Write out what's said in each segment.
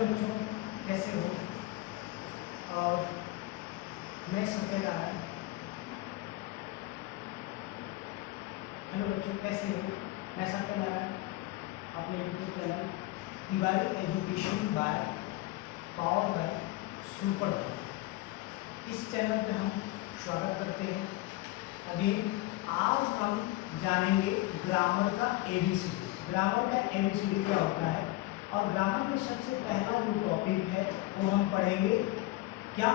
Hello बच्चों, कैसे हो? और मैं सत्यनारायण। हेलो बच्चों, कैसे हो? मैं सत्यनारायण, अपने YouTube channel Tiwari education by power by super इस चैनल पे हम स्वागत करते हैं। अभी आज हम जानेंगे ग्रामर का एबीसीडी। ग्रामर का एबीसीडी क्या होता है और ग्रामर में सबसे पहला जो टॉपिक है वो हम पढ़ेंगे क्या,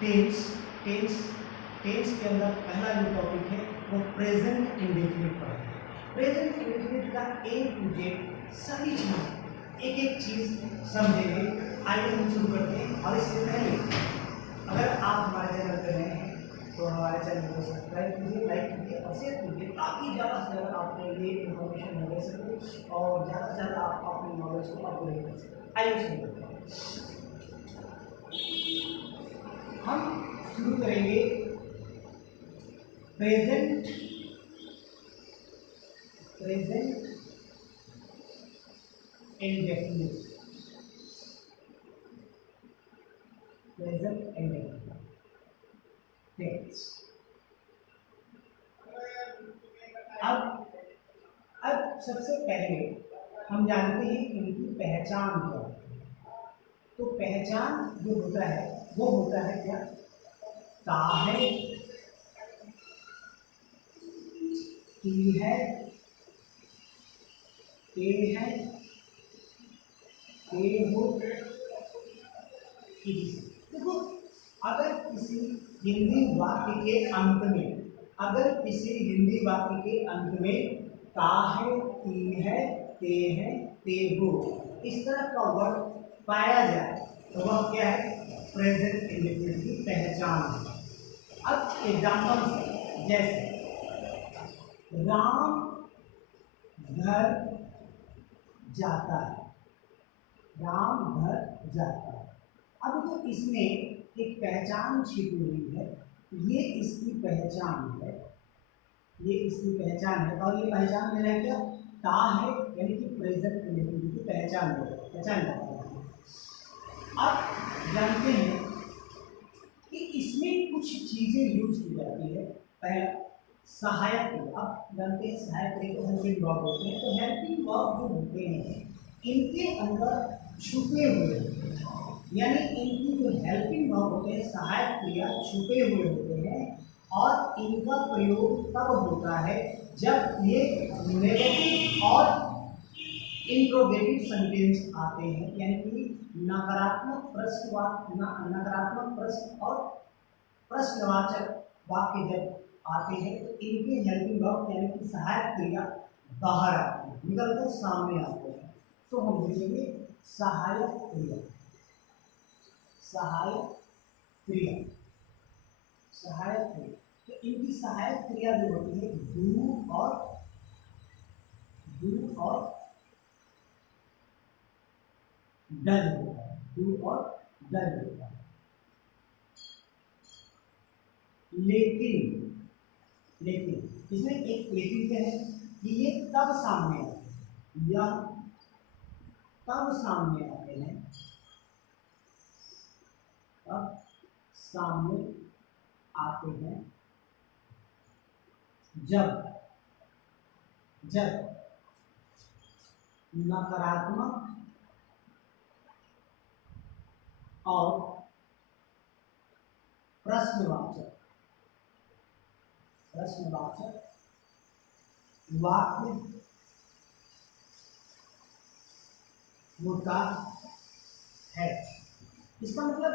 टेंस। टेंस के अंदर पहला जो टॉपिक है वो प्रेजेंट इंडेफिनिट पढ़ेंगे। प्रेजेंट इंडेफिनिट का ए टू जेड सभी चीज एक एक चीज समझेंगे। आइए हम शुरू करते हैं। और इससे पहले अगर आप हमारे चैनल पर नए हैं तो हमारे चैनल को सब्सक्राइब कीजिए, लाइक कीजिए और शेयर कीजिए ताकि ज़्यादा से ज़्यादा आपको ये इन्फॉर्मेशन मिल सके और ज़्यादा से ज़्यादा आप अपनी नॉलेज को अपग्रेड कर सकें। आइए शुरू करते हैं। हम शुरू करेंगे present indefinite. Present indefinite tense. अब सबसे पहले हम जानते हैं इनकी पहचान क्या है। तो पहचान जो होता है वो होता है क्या, ता है, ती है, ते है, ते हो, देखो अगर किसी हिंदी वाक्य के अंत में ता है, ती है, ते हो इस तरह का वर्ड पाया जाए तो वह क्या है, प्रेजेंट इंडेफिनिट की पहचान है। अब एग्जाम्पल जैसे राम घर जाता है, राम घर जाता है। अब तो इसमें एक पहचान छिपी हुई है, ये इसकी पहचान है, ये इसकी पहचान है। और ये पहचान मेरा क्या, ता है, यानी कि प्रेजेंट इंडेफिनिट की पहचान जाता है। अब जानते हैं कि इसमें कुछ चीजें यूज की जाती है। पहला सहायक क्रिया। अब जानते हैं सहायक क्रिया को हेल्पिंग वर्ब होते हैं। तो हेल्पिंग वर्ब जो होते हैं इनके अंदर छुपे हुए, यानी इनकी जो हेल्पिंग वर्ब होते हैं, सहायक क्रिया छुपे हुए होते हैं और इनका प्रयोग तब होता है जब ये नेगेटिव और इंट्रोगेटिव सेंटेंस आते हैं, यानी कि नकारात्मक प्रश्न और प्रश्नवाचक वाक्य जब आते हैं तो इनके हेल्पिंग वर्ब यानी कि सहायक क्रिया बाहर आते हैं, निकलकर सामने आते हैं। तो हम लिखेंगे सहायक क्रिया, सहायक क्रिया, सहायक क्रिया। तो इनकी सहायक क्रिया जो होती है डू और डज होता है, डू और डज होता है। लेकिन इसमें एक लेकिन क्या है कि ये तब सामने आते हैं, या तब सामने आते हैं, तब सामने आते हैं जब नकारात्मक और प्रश्नवाचक वाक्य होता है। इसका मतलब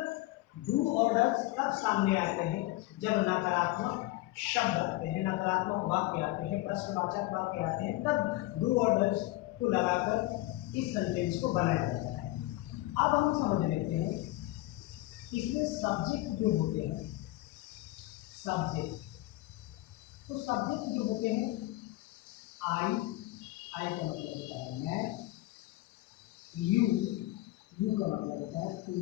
डू और डज तब सामने आते हैं जब नकारात्मक शब्द आते हैं, नकारात्मक वाक्य आते हैं, प्रश्नवाचक वाक्य आते हैं, तब डू और डज को लगाकर इस सेंटेंस को बनाया जाता है। अब हम समझ लेते हैं इसमें सब्जेक्ट जो होते हैं, तो सब्जेक्ट जो होते हैं आई का मतलब होता है मैं, यू का मतलब होता है तुम,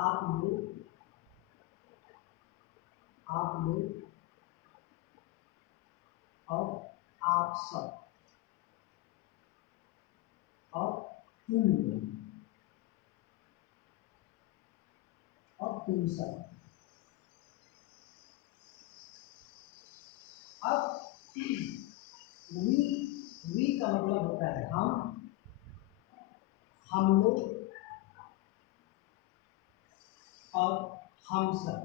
आप लोग और आप सब। तुम और तुम सब। अब वी का मतलब होता है हम लोग और हम सब,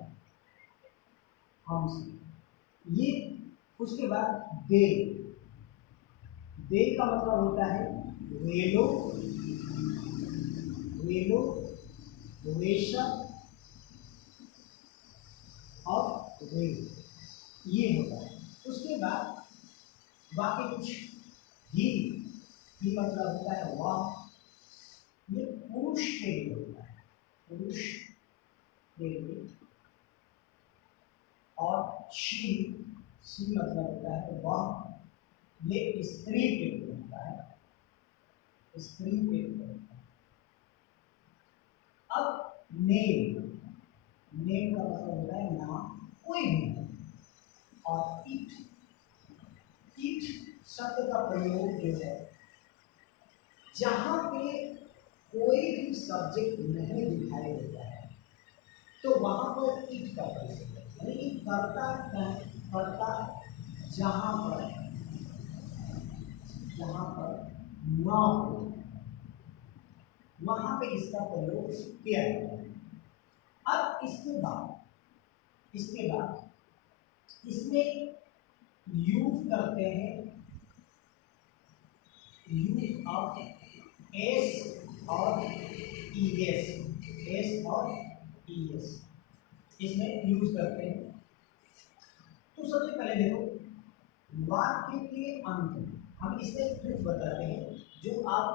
ये। उसके बाद दे का मतलब होता है वे लोग, वे सब और वे, ये होता है। उसके बाद बाकी कुछ ही मतलब होता है वह, ये पुरुष के लिए होता है, पुरुष के लिए। और शी मतलब होता है वह, ये स्त्री के लिए होता है, स्त्री के लिए होता है। अब नेम का मतलब होता है नाम, कोई भी। और इट शब्द का प्रयोग जो है, जहां पे कोई भी सब्जेक्ट नहीं दिखाई देता है तो वहां पर इट का प्रयोग है, यानी कि कर्ता जहां पर न हो वहां पे इसका प्रयोग किया जाता है। अब इसके बाद इसमें यूज करते हैं यूज ऑफ एस और ईएस, इसमें यूज करते हैं। तो सबसे पहले देखो, वाक्य के अंत में हम इसमें ट्रिक बताते हैं जो आप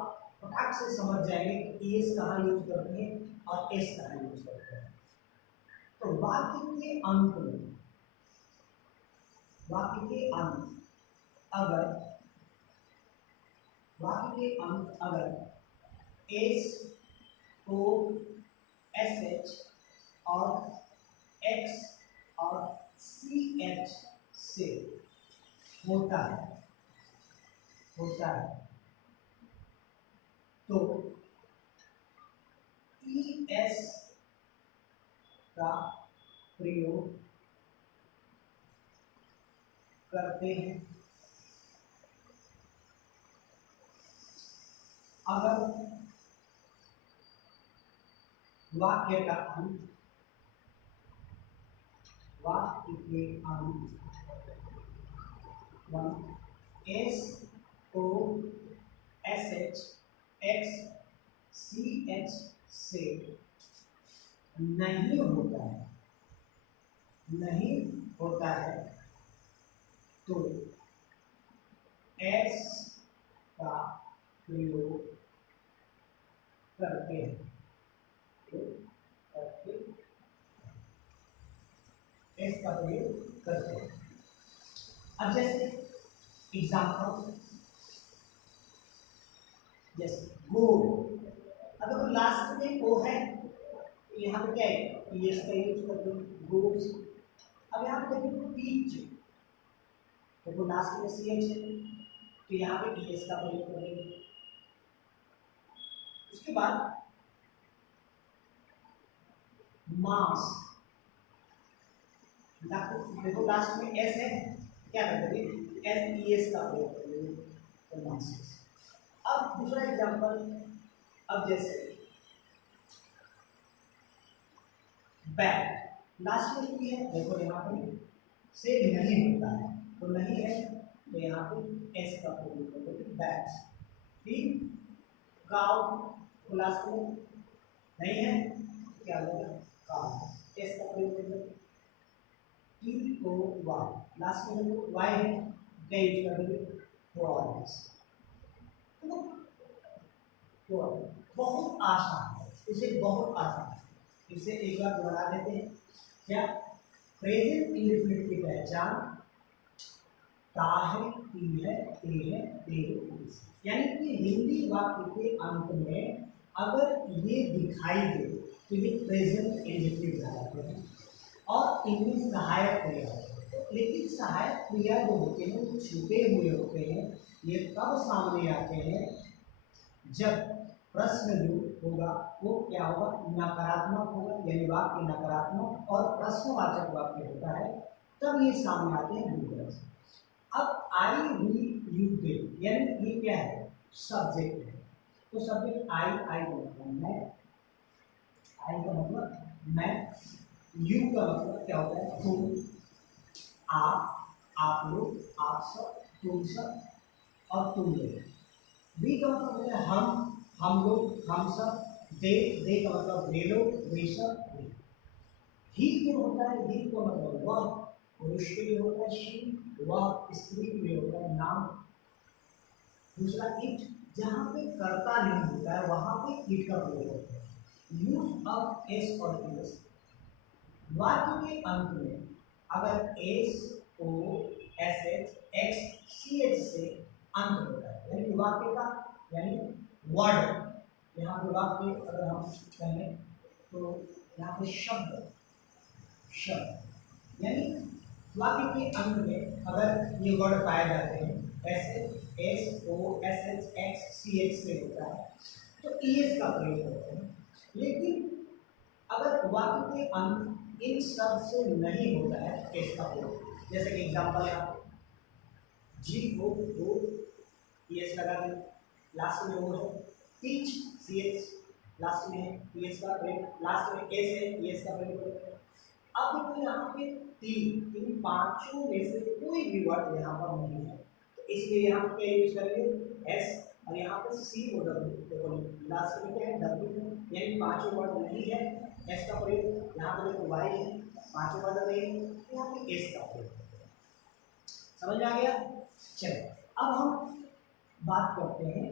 फटाक से समझ जाएंगे कि एस कहाँ यूज करते हैं और एस कहाँ यूज करते हैं। तो वाक्य के अंत अगर एस ओ एस एच और एक्स और सी एच से होता है तो ई एस का प्रयोग करते हैं। अगर वाक्य के अंत S O S H X C H से नहीं होता है तो एस का प्रयोग करते हैं, एस का प्रयोग करते हैं। अब जैसे एग्जाम्पल, जैसे गो, अगर लास्ट में ओ है तो यहाँ पे क्या है, एस का यूज करते हैं गोस। अब यहाँ पे देखो टीच, देखो लास्ट में सी एच है तो यहाँ पे एस का प्रयोग करेंगे। उसके बाद मास, देखो लास्ट में एस है, क्या करेंगे एस ई एस का प्रयोग करेंगे तो मास। अब दूसरा एग्जांपल, अब जैसे बैट, लास्ट में क्या है, देखो यहाँ पे से नहीं होता है तो नहीं है तो यहाँ पे एस का प्रयोग करेंगे बैट। ठीक, काउ तो लास्ट में नहीं है क्या होगा काउ, एस का प्रयोग करेंगे। टी ओ वाई, लास्ट में देखो वाई है क्या यूज करेंगे वॉइस। तो बहुत आसान है, इसे बहुत आसान है, इसे एक बार दोहरा देते हैं। क्या प्रेजेंट इंडेफिनिट की पहचान ता है, ती है, ते है, ते है। यानी कि हिंदी वाक्य के अंत में अगर ये दिखाई दे तो ये प्रेजेंट इंडेफिनिट कहलाते हैं और इनमें सहायक क्रिया होते हैं। लेकिन सहायक क्रिया जो होते हैं वो छुपे हुए होते हैं, ये तब सामने आते हैं जब प्रश्न जो होगा वो क्या होगा, नकारात्मक होगा, यानी वाक्य नकारात्मक और प्रश्नवाचक वाक्य होता है, तब ये सामने आते हैं डूडल्स। अब आई वी यू दे, यानी ये क्या है, सब्जेक्ट है। तो सब्जेक्ट आई, आई का मतलब मैं, आई का मतलब मैं, यू का मतलब क्या होता है, तुम, आप लोग, आप सब, तुम सब और तुम लोग। वी का मतलब होता है हम लोग, हम सब। दे का मतलब वे लोग, वे सब, वे। ही जो होता है, ही का मतलब वह, पुरुष के लिए होता है शी, वह स्त्री के लिए होता है नाम। दूसरा इट, जहाँ पे कर्ता नहीं होता है वहां पे इट का प्रयोग होता है। यूज ऑफ एस और एस, वाक्य के अंत में अगर S, O, S H, X, C H से अंत होता है, यानी वाक्य का, यानी वर्ड, यहाँ पे वाक्य अगर हम कहें तो यहाँ पे शब्द, शब्द यानी वाक्य के अंत में अगर ये वर्ड पाए जाते हैं, ऐसे S, O, S H, X, C H से होता है तो ईएस का प्रयोग होता है। लेकिन अगर वाक्य के अंत इन सब से नहीं होता है एस का प्रयोग, जैसे कि एग्जांपल है, जी को वो ईएस लगा दें, लास्ट में वो है, टीच सी एच, लास्ट में ईएस का प्रयोग, लास्ट में एस है, ईएस का प्रयोग होता है। अब देखो यहाँ पे तीन, इन पांचों में से कोई भी वर्ड यहाँ पर नहीं है, तो इसलिए यहाँ पे क्या यूज करेंगे, एस, और यहाँ पे सी और डब्ल्यू। देखो लास्ट में क्या है, डब्ल्यू, यानी पांचों वर्ड नहीं है, एस का प्रयोग। यहाँ पे देखो वाई है, पांचों वर्ड नहीं है, यहाँ पे एस का प्रयोग। समझ में आ गया? चलो अब हम बात करते हैं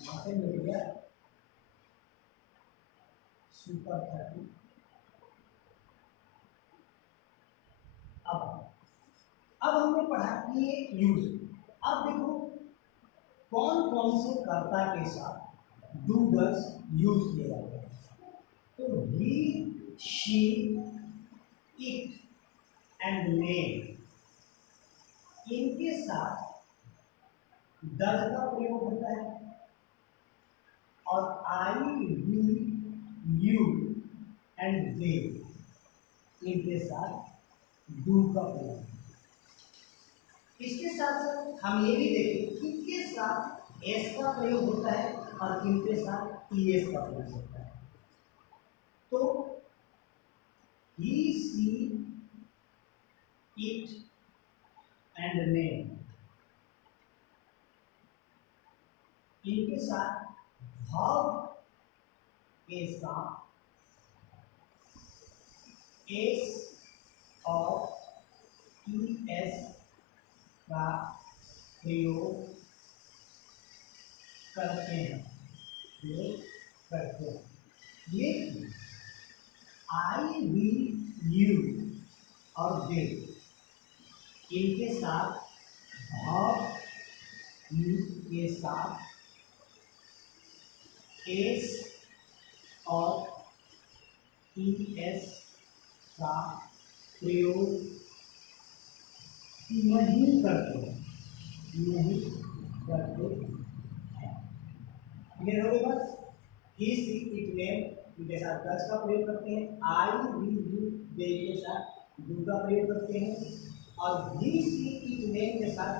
वहां पे मिल गया सुपर 30। अब हमने पढ़ा कि ये यूज। अब देखो कौन कौन से कर्ता के साथ डू डज यूज किए जाते हैं। तो ही, शी, इट एंड नेम, इनके साथ डज का प्रयोग होता है, और आई, वी, यू एंड दे, इनके साथ डू का प्रयोग। इसके साथ साथ हम ये भी देखें किनके साथ एस का प्रयोग होता है और किनके साथ ईएस का प्रयोग होता है। तो ही, सी, इट एंड नेम, इनके साथ वर्ब के साथ एस और ईएस का प्रयोग करते हैं, प्रयोग करते हैं। लेकिन आई, वी, यू और दे, इनके साथ वर्ब के साथ एस और ईएस का प्रयोग नहीं करते हैं, नहीं करते हैं। क्लियर हो गई बात? ही, सी, इट, नेम इनके साथ डज का प्रयोग करते हैं, आई, वी, यू, दे के साथ डू का प्रयोग करते हैं, और ही, सी, इट, नेम के साथ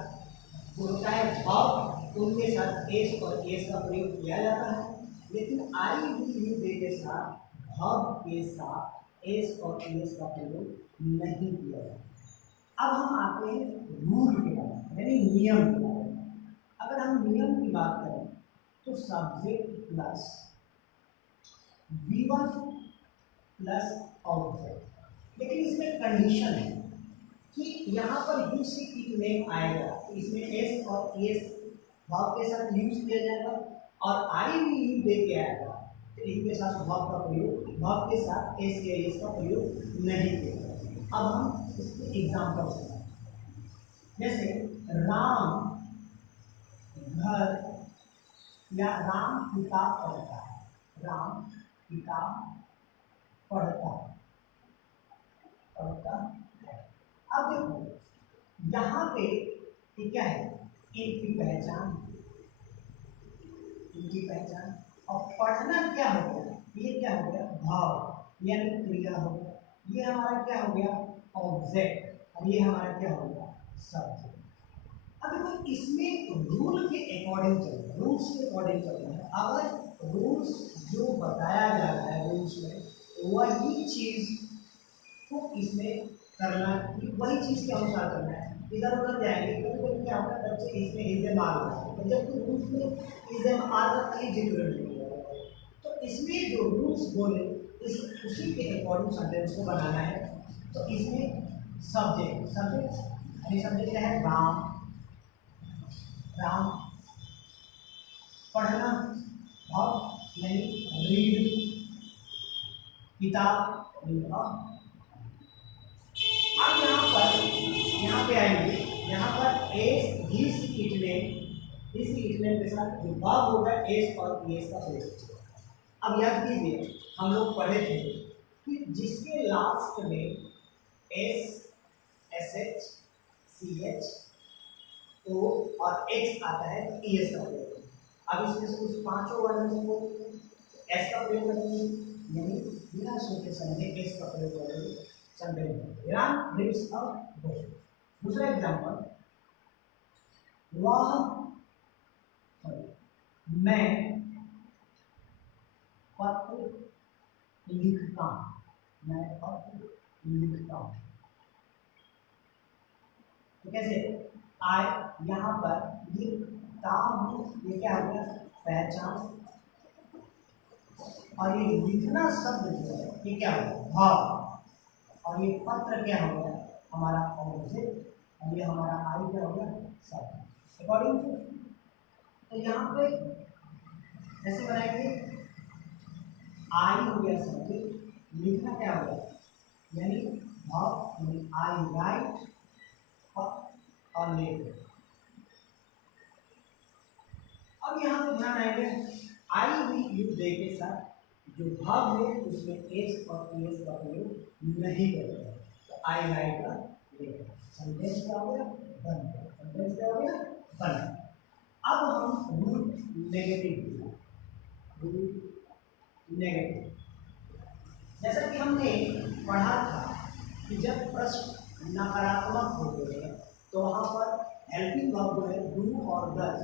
होता है वर्ब, उनके साथ एस और एस का प्रयोग किया जाता है। लेकिन आई, वी, यू, दे के साथ वर्ब के साथ एस और एस का प्रयोग नहीं किया जाता। अब हम आते हैं रूल के बारे में, यानी नियम के बारे में। अगर हम नियम की बात करें तो subject plus V1 plus object, लेकिन इसमें कंडीशन है कि यहाँ पर ही, सी, इट, नेम आएगा तो इसमें एस और एस वर्ब के साथ यूज किया जाएगा, और आई, वी, यू दे के आएगा तो इनके साथ वर्ब का प्रयोग, वर्ब के साथ एस या एस का प्रयोग नहीं किया जाएगा। अब हम इसके एग्जाम्पल से, जैसे राम घर या राम किताब पढ़ता है, राम किताब पढ़ता पढ़ता है। अब देखो यहाँ पे ये क्या है, इनकी पहचान, इनकी पहचान। और पढ़ना क्या हो गया, ये क्या हो गया, भाव यानी क्रिया हो गया। ये हमारा क्या हो गया, ऑब्जेक्ट। और ये हमारा क्या हो गया, सब्जेक्ट। अब देखो इसमें रूल के अकॉर्डिंग चल रहा है, रूल्स के अकॉर्डिंग चल रहा है। अगर रूल्स जो बताया जा रहा है रूल्स में वही चीज को इसमें करना, वही चीज के अनुसार करना है। इधर उधर जाएंगे कभी क्या होता है, बच्चे इसमें इज़म आर लगाते हैं, जबकि रूल्स में इज़म आर का कहीं जिक्र नहीं किया। तो इसमें जो रूल्स बोले इस उसी के अकॉर्डिंग सेंटेंस को बनाना है। तो इसमें सब्जेक्ट, सब्जेक्ट क्या है, राम, राम पढ़ना, भाव यानी रीड, किताब रीड। अब यहाँ पे आएंगे, यहाँ पर एस दिस इटने के साथ जो भाव होगा एस और एस का प्रयोग। अब याद कीजिए हम लोग पढ़े थे कि जिसके लास्ट में S, S H, C H, O और एक्स आता है तो एस का प्रयोग। अब इसमें से कुछ पांचों वर्ण में को एस का प्रयोग करेंगे, यानी बिना सोचे समझे एस का प्रयोग करेंगे sentence. Ram reads a book. दूसरा एग्जांपल, मैं पत्र लिखता हूँ, मैं पत्र लिखता हूँ। तो कैसे आए, यहाँ पर लिखता हूँ, ये क्या हो गया, पहचान। और ये लिखना शब्द जो है ये क्या हो गया, भाव। और ये पत्र क्या हो गया, हमारा ऑब्जेक्ट। और ये हमारा आई क्या हो गया, शब्द। अकॉर्डिंग टू, तो यहाँ पे ऐसे बनाएंगे, आई हो गया सब्जेक्ट, लिखना क्या हो गया, यानी भाव, यानी आई राइट और लिख। अब यहाँ पे ध्यान आएंगे, आई भी यू दे के साथ जो भाव है उसमें एस और एस का प्रयोग नहीं करते हैं। तो आई राइट का लेकर सेंटेंस क्या हो गया, बन गया। सेंटेंस क्या हो गया, बन गया। अब हम रूट नेगेटिव, रूट नेगेटिव, जैसा कि हमने पढ़ा था कि जब प्रश्न नकारात्मक होते हैं तो वहाँ पर हेल्पिंग वर्ब जो है डू और डज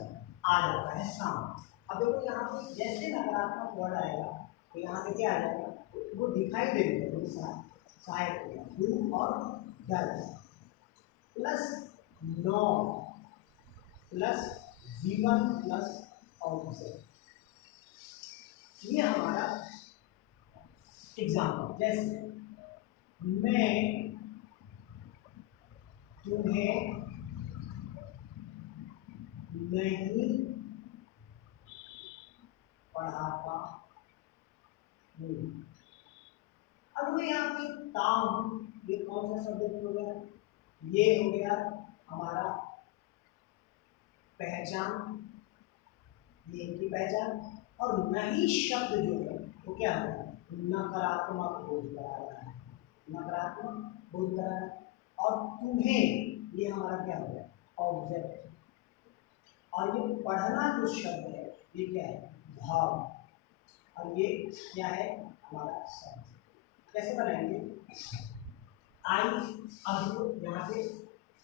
आ जाता है सामने। अब देखो यहाँ पे जैसे नकारात्मक वर्ड आएगा तो यहाँ पे क्या आ जाएगा, वो दिखाई देगा शायद डू और डज प्लस नो प्लस जीवन प्लस ऑब्जेक्ट। ये हमारा एग्जाम्पल, जैसे मैं तुम्हें नहीं पढ़ाता हूँ। अब यहाँ पे काम, ये कौन सा शब्द हो गया, ये हो गया हमारा पहचान, ये इनकी पहचान। और नहीं शब्द जो है वो क्या है, नकारात्मक बोध करा रहा है, नकारात्मक बोध करा रहा है। और तुम्हें ये हमारा क्या हो गया, ऑब्जेक्ट। और ये पढ़ना जो शब्द है ये क्या है, भाव। और ये क्या है, हमारा शब्द। कैसे बनाएंगे, आई, अब यहाँ पे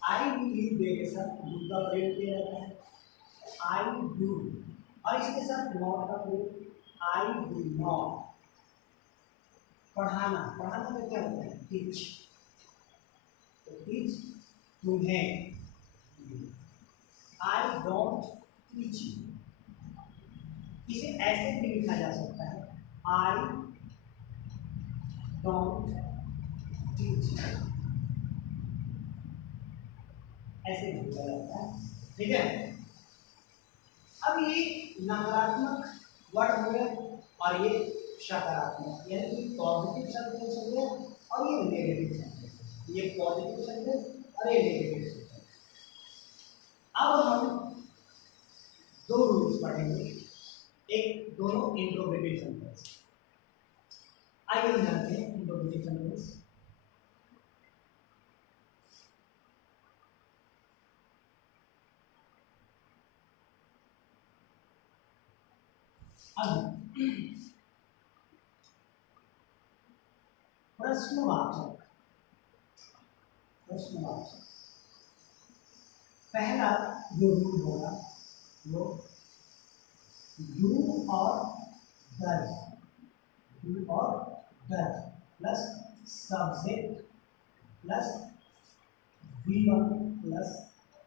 आई भी दे के साथ डू का प्रयोग किया जाता है, आई डू। और इसके साथ नॉट का प्रयोग, आई डू नॉट। पढ़ाना, पढ़ाना में क्या होता है, टीच। तो टीच तुम्हें, आई डोंट टीच यू। इसे ऐसे भी लिखा जा सकता है, आई डोंट टीच यू, ऐसे भी लिखा जाता है। ठीक है। अब ये नकारात्मक वर्ड हो गया और ये सकारात्मक, यानी कि पॉजिटिव सेंटेंस हो गया और ये नेगेटिव सेंटेंस। ये पॉजिटिव सेंटेंस और ये नेगेटिव सेंटेंस। अब हम दो रूल्स पढ़ेंगे। दोनों इंट्रोगेटिव सेंटेंस। आइए हम जानते हैं इंट्रोगेटिव सेंटेंस। अब प्रश्नवाचक, प्रश्नवाचक पहला जो रूल होगा वो डू और डज, डू और does plus subject plus V1 plus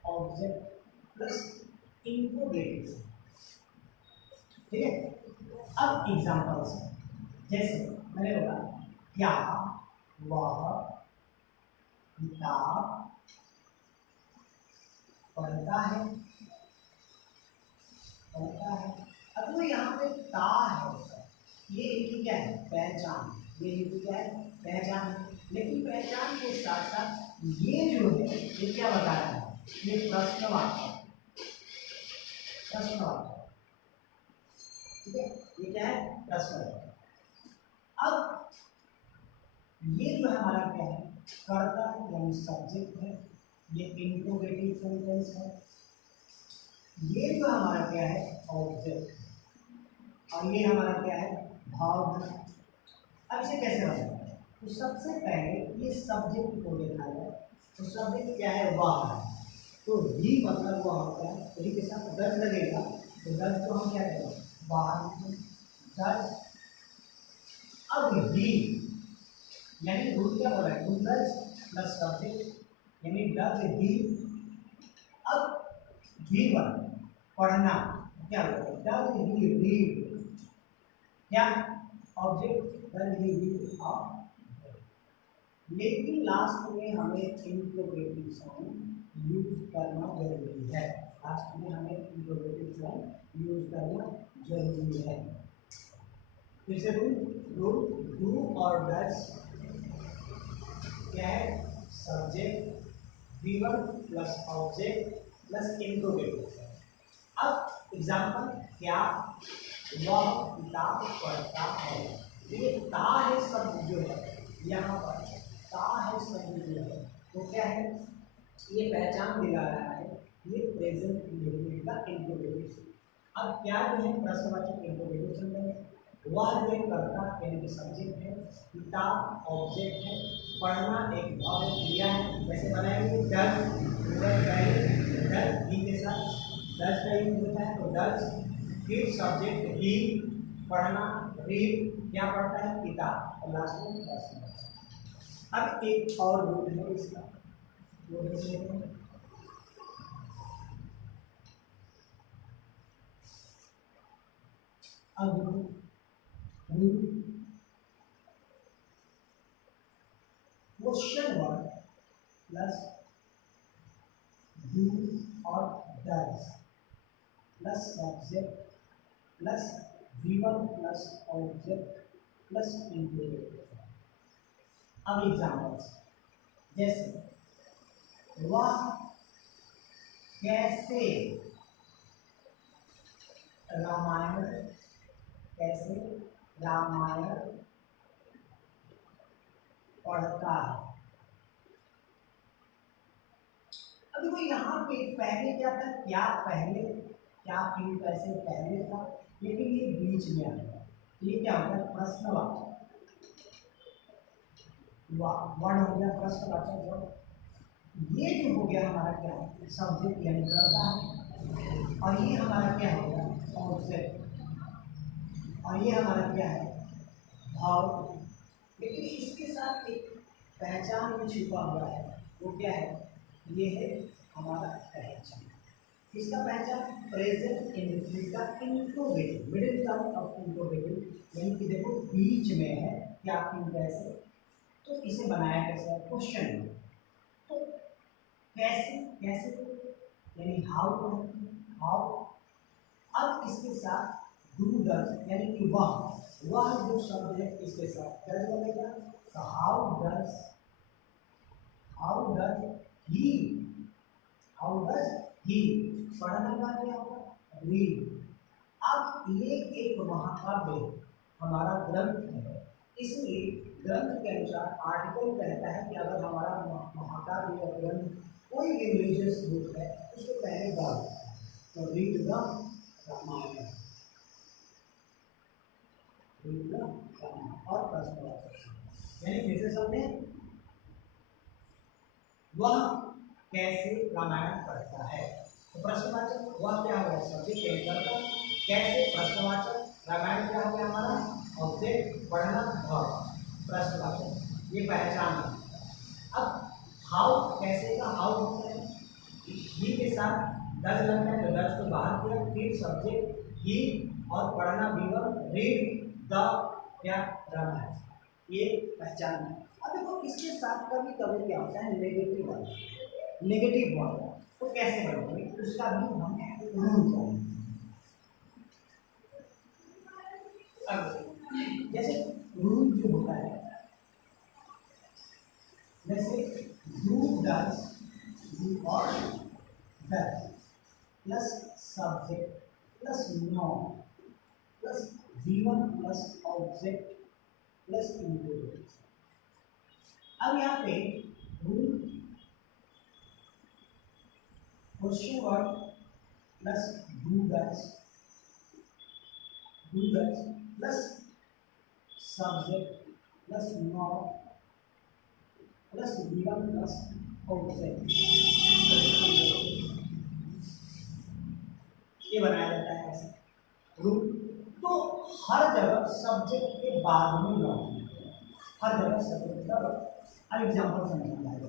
object plus interrogative. ठीक है, अब एग्जांपल्स जैसे मैंने बोला क्या वह किताब पढ़ता है, पढ़ता है। अब तो यहाँ पे ता है, ये इनकी क्या है पहचान, ये इनकी क्या है पहचान है। लेकिन पहचान के साथ साथ ये जो है ये क्या बता रहा है, ये प्रश्नवाचक, प्रश्नवाचक। ठीक है, ये क्या है प्रश्नवाचक। अब ये जो हमारा क्या है कर्ता यानी सब्जेक्ट है, ये इंट्रोगेटिव सेंटेंस है। ये जो हमारा क्या है ऑब्जेक्ट, और ये हमारा क्या है भाव है। अब इसे कैसे बनाना है, तो सबसे पहले ये सब्जेक्ट को देखा जाए तो सब्जेक्ट क्या है वह है, तो ही मतलब वह होता है, तो के साथ दस लगेगा, तो दस को हम क्या करेंगे बाहर दस। अब ही यानी रूल क्या बोला है, डज प्लस सब्जेक्ट यानी डज ही। अब V1 पढ़ना क्या होगा, डज ही रीड, क्या object does he read of. लेकिन लास्ट में हमें इंट्रोगेटिव साउंड यूज करना जरूरी है, लास्ट में हमें इंट्रोगेटिव साउंड यूज करना जरूरी है। फिर से रूल डू और डज क्या है subject V1 plus object plus interrogative. अब एग्जांपल क्या वह किताब पढ़ता है, ये ता है शब्द जो है यहाँ पर, ता है शब्द जो है वो क्या है ये पहचान दिला रहा है, ये प्रेजेंट इंडेफिनिट का इंट्रोगेटिव। अब क्या जो है प्रश्नवाचक इंट्रोगेटिव सेंटेंस, वह जो है कर्ता यानी कि सब्जेक्ट है, किताब ऑब्जेक्ट है, पढ़ना एक भाव क्रिया है। वैसे बनाएंगे डज ही के साथ डज का यूज होता है, तो डज फिर सब्जेक्ट ही, पढ़ना रीड क्या पढ़ता है किताब, और लास्ट में प्रश्न। अब एक और रूल है इसका, वो देख लेते हैं। अब rule question word plus do और does plus subject plus V1 plus object plus interrogative. अब एग्जांपल्स जैसे वह कैसे रामायण, कैसे रामायण पढ़ता है। अब देखो यहाँ पे पहले क्या था, क्या पहले, क्या फिर कैसे पहले था, लेकिन ये बीच में आ गया, ये क्या होता है प्रश्नवाचक, वर्ड हो गया प्रश्नवाचक वर्ड। ये जो हो गया हमारा क्या है सब्जेक्ट यानी कर्ता है, और ये हमारा क्या हो गया ऑब्जेक्ट, और ये हमारा क्या है भाव। लेकिन इसके साथ एक पहचान में छिपा हुआ है, वो क्या है, ये है हमारा पहचान। इसका पहचान प्रेजेंट इंडेफिनिट का interrogative, middle term of interrogative, यानी कि देखो बीच में है क्या फिर कैसे, तो इसे बनाया कैसे क्वेश्चन। तो कैसे, कैसे यानी हाउ, हाउ। अब इसके साथ डू डज यानी कि वह जो शब्द है इसके साथ डज बनेगा, तो how does he, how does he, पढ़ने का क्या होगा रीड। अब ये एक महाकाव्य हमारा ग्रंथ है, इसलिए ग्रंथ के अनुसार आर्टिकल कहता है कि अगर हमारा महाकाव्य या ग्रंथ कोई भी रिलीजियस बुक है उसको पहले गाओ, तो read the Ramayana, read the Ramayana और प्रश्नवाचक, यानी फिर से समझे वह कैसे रामायण पढ़ता है। तो प्रश्नवाचक वह क्या हुआ, सब्जेक्ट एंकर का, कैसे प्रश्नवाचक, रामायण क्या हो गया हमारा ऑब्जेक्ट, पढ़ना भाव, प्रश्नवाचक, ये पहचान है। अब हाउ, कैसे का हाउ होता है, ही के साथ डज लगता है तो डज को बाहर किया, फिर सब्जेक्ट ही और पढ़ना विवरण, रीड द क्या रामायण, ये पहचान है। अब देखो इसके साथ कभी कभी क्या होता है नेगेटिव वर्ड, नेगेटिव वर्ड तो कैसे बढ़ेंगे उसका भी हम रूल करेंगे। अब जैसे रूल जो होता है, जैसे यू डज, यू और does plus subject plus noun plus V1 plus object plus included. अब यहाँ पे rule question word plus do does plus subject plus noun plus V1 plus object, ये बनाया जाता है ऐसे रूल। तो हर जगह सब्जेक्ट के बाद में नाउन, हर जगह सब्जेक्ट का। अब एग्जांपल समझना है,